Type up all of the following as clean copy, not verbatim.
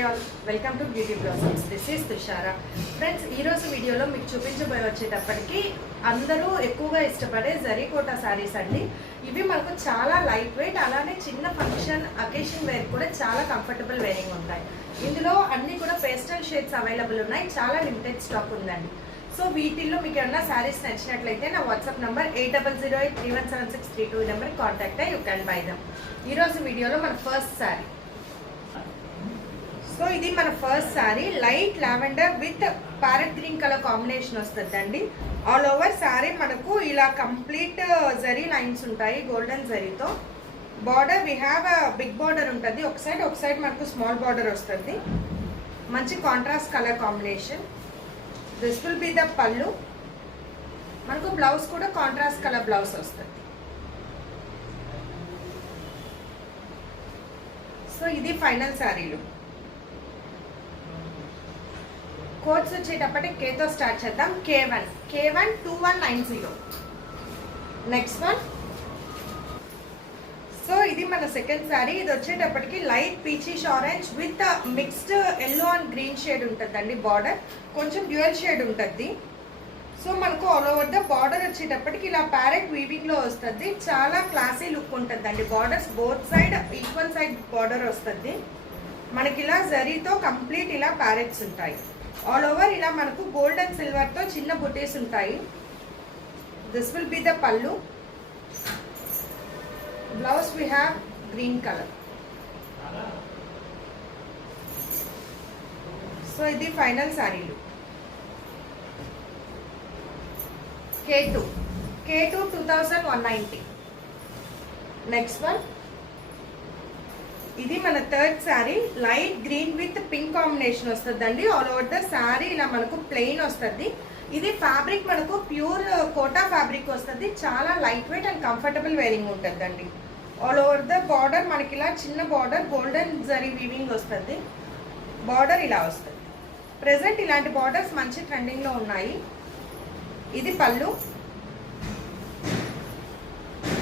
Hi all, welcome to beauty blossoms. This is Tushara. ఫ్రెండ్స్, ఈరోజు వీడియోలో మీకు చూపించబోయి వచ్చేటప్పటికి అందరూ ఎక్కువగా ఇష్టపడే జరీకోటా శారీస్ అండి. ఇవి మనకు చాలా లైట్ వెయిట్, అలానే చిన్న ఫంక్షన్ అకేషన్ వేర్ కూడా చాలా కంఫర్టబుల్ వేరింగ్ ఉంటాయి. ఇందులో అన్ని కూడా పేస్టల్ షేడ్స్ అవైలబుల్ ఉన్నాయి. చాలా లిమిటెడ్ స్టాక్ ఉందండి. సో వీటిల్లో మీకు ఏమన్నా శారీస్ నచ్చినట్లయితే నా వాట్సాప్ నెంబర్ 8008317632 నెంబర్కి కాంటాక్ట్ అయ్యి యూ క్యాన్ బై దమ్. ఈరోజు వీడియోలో మన ఫస్ట్ శారీ. సో ఇది మన first sari light lavender with parrot green colour combination వస్తుందండి. ఆల్ ఓవర్ శారీ మనకు ఇలా కంప్లీట్ జరీ లైన్స్ ఉంటాయి గోల్డెన్ జరీతో. Border we have big border ఉంటుంది ఒక సైడ్ మనకు స్మాల్ బార్డర్ వస్తుంది. మంచి contrast colour combination. This will be the pallu. మనకు బ్లౌజ్ కూడా కాంట్రాస్ట్ కలర్ బ్లౌజ్ వస్తుంది. సో ఇది ఫైనల్ శారీలు. కోడ్స్ వచ్చేటప్పటికి కేతో స్టార్ట్ చేద్దాం. K1 2190. Next one. సో ఇది మన సెకండ్ శారీ. ఇది వచ్చేటప్పటికి light peachish orange with mixed yellow and green shade ఉంటుందండి. బార్డర్ కొంచెం డ్యూయల్ షేడ్ ఉంటుంది. సో మనకు ఆల్ ఓవర్ ద బార్డర్ వచ్చేటప్పటికి ఇలా ప్యారెట్ వీవింగ్ లో వస్తుంది. చాలా క్లాసీ లుక్ ఉంటుందండి. Borders both side equal side border వస్తుంది. మనకి ఇలా జరీతో కంప్లీట్ ఇలా ప్యారెట్స్ ఉంటాయి. ఆల్ ఓవర్ ఇలా మనకు గోల్డ్ అండ్ సిల్వర్ తో చిన్న బుటీస్ ఉంటాయి. This will be the pallu. Blouse we have green colour. So ఇది ఫైనల్ శారీలు. K2 2190. Next one. ఇది మన third sari light green with pink combination వస్తుందండి. ఆల్ ఓవర్ ద శారీ ఇలా మనకు ప్లెయిన్ వస్తుంది. ఇది ఫ్యాబ్రిక్ మనకు ప్యూర్ కోటా ఫ్యాబ్రిక్ వస్తుంది. చాలా light weight and comfortable wearing ఉంటుందండి. ఆల్ ఓవర్ ద బార్డర్ మనకి ఇలా చిన్న బార్డర్ గోల్డెన్ జరీ వీవింగ్ వస్తుంది. బార్డర్ ఇలా వస్తుంది. ప్రెసెంట్ ఇలాంటి బార్డర్స్ మంచి ట్రెండింగ్ లో ఉన్నాయి. ఇది పళ్ళు.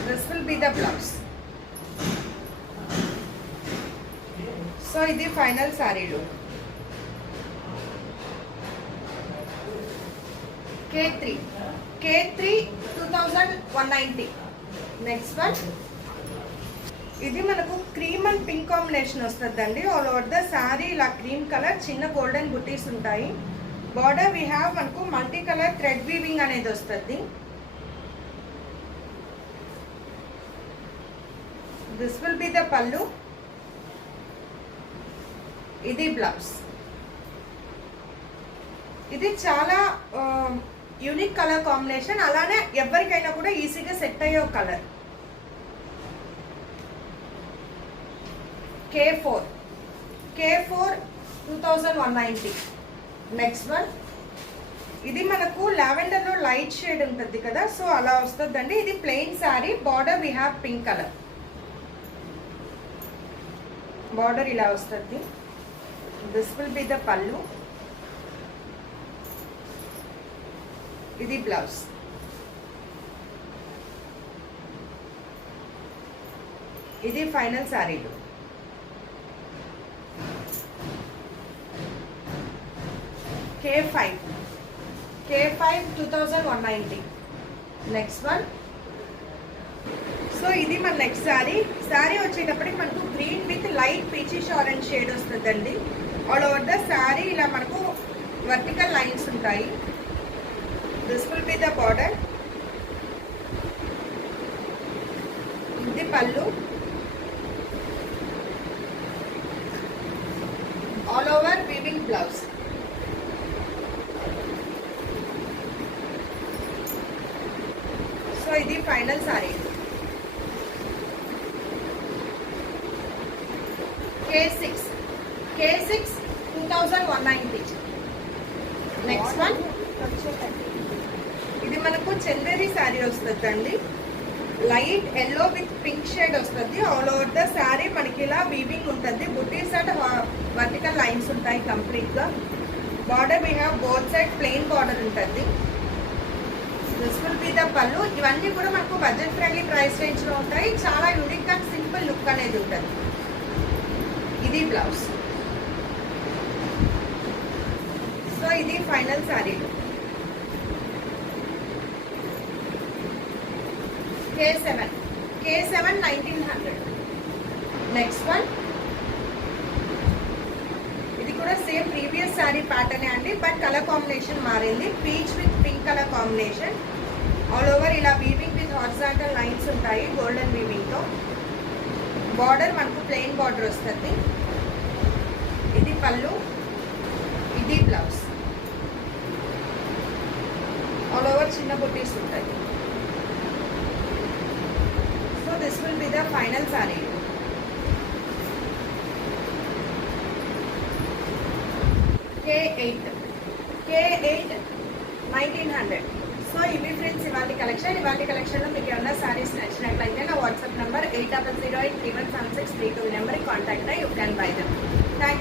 This will be the blouse. So ఇది ఫైనల్ శారీలు. K3 2190. Next one. ఇది మనకు క్రీమ్ అండ్ పింక్ కాంబినేషన్ వస్తుందండి. ఆల్ ఓవర్ ద శారీ ఇలా క్రీమ్ కలర్ చిన్న గోల్డెన్ బుటీస్ ఉంటాయి. బార్డర్ వీ హ్యావ్ మనకు మల్టీ కలర్ థ్రెడ్ వీవింగ్ అనేది వస్తుంది. దిస్ విల్ బి ద పళ్ళు. ఇది బ్లౌజ్. ఇది చాలా యూనిక్ కలర్ కాంబినేషన్, అలానే ఎవరికైనా కూడా ఈజీగా సెట్ అయ్యే కలర్. K4 2190. Next one. ఇది మనకు లావెండర్ లో లైట్ షేడ్ ఉంటుంది కదా, సో అలా వస్తుందండి. ఇది ప్లెయిన్ sari. Border we have pink colour. Border ఇలా వస్తుంది. దిస్ విల్ బి ద పళ్ళు. ఇది బ్లౌజ్. ఇది ఫైనల్ శారీలు. K5 2190. Next one. సో ఇది మన నెక్స్ట్ శారీ. శారీ వచ్చేటప్పటికి మనకు green with light peachish orange shade వస్తుందండి. ఆల్ ఓవర్ ద శారీ ఇలా మనకు వర్టికల్ లైన్స్ ఉంటాయి. This will be the border. ఇది పళ్ళు. All over weaving blouse. So ఇది final sari. K6 2190. Next one. ఇది మనకు చందేరి శారీ వస్తుందండి. Light yellow with pink shade వస్తుంది. ఆల్ ఓవర్ ద శారీ మనకి ఇలా వీవింగ్ ఉంటుంది. బుటీస్ అండ్ వర్టికల్ లైన్స్ ఉంటాయి కంప్లీట్ గా. Border we have both side plain border ఉంటుంది. దిస్ విల్ బి ద పళ్ళు. ఇవన్నీ కూడా మనకు బడ్జెట్ ఫ్రెండ్లీ ప్రైస్ రేంజ్ లో ఉంటాయి. చాలా యూనిక్ అండ్ సింపుల్ లుక్ అనేది ఉంటుంది. ఇది బ్లౌజ్. ఇది ఫైనల్ శారీ. K7 1900. నెక్స్ట్ వన్, ఇది కూడా సేమ్ ప్రీవియస్ శారీ ప్యాటర్న్ అండి, బట్ కలర్ కాంబినేషన్ మారింది. Peach with pink colour combination. All over ఇలా వీవింగ్ విత్ హారిజాంటల్ లైన్స్ ఉంటాయి గోల్డెన్ వీవింగ్ తో. బార్డర్ మనకు ప్లెయిన్ బార్డర్ వస్తుంది. ఇది పళ్ళు, ఇది బ్లౌజ్. ఆల్ ఓవర్ చిన్న బుట్టీస్ ఉంటాయి. So this will be the final sorry. K8 1900. సో ఇవి ఫ్రెండ్స్ ఇవాళ కలెక్షన్లో మీకు ఏమన్నా సారీస్ నచ్చినట్లయితే నా వాట్సాప్ నెంబర్ 8008317632 నెంబర్కి కాంటాక్ట్ అయ్యి you can buy them. Thank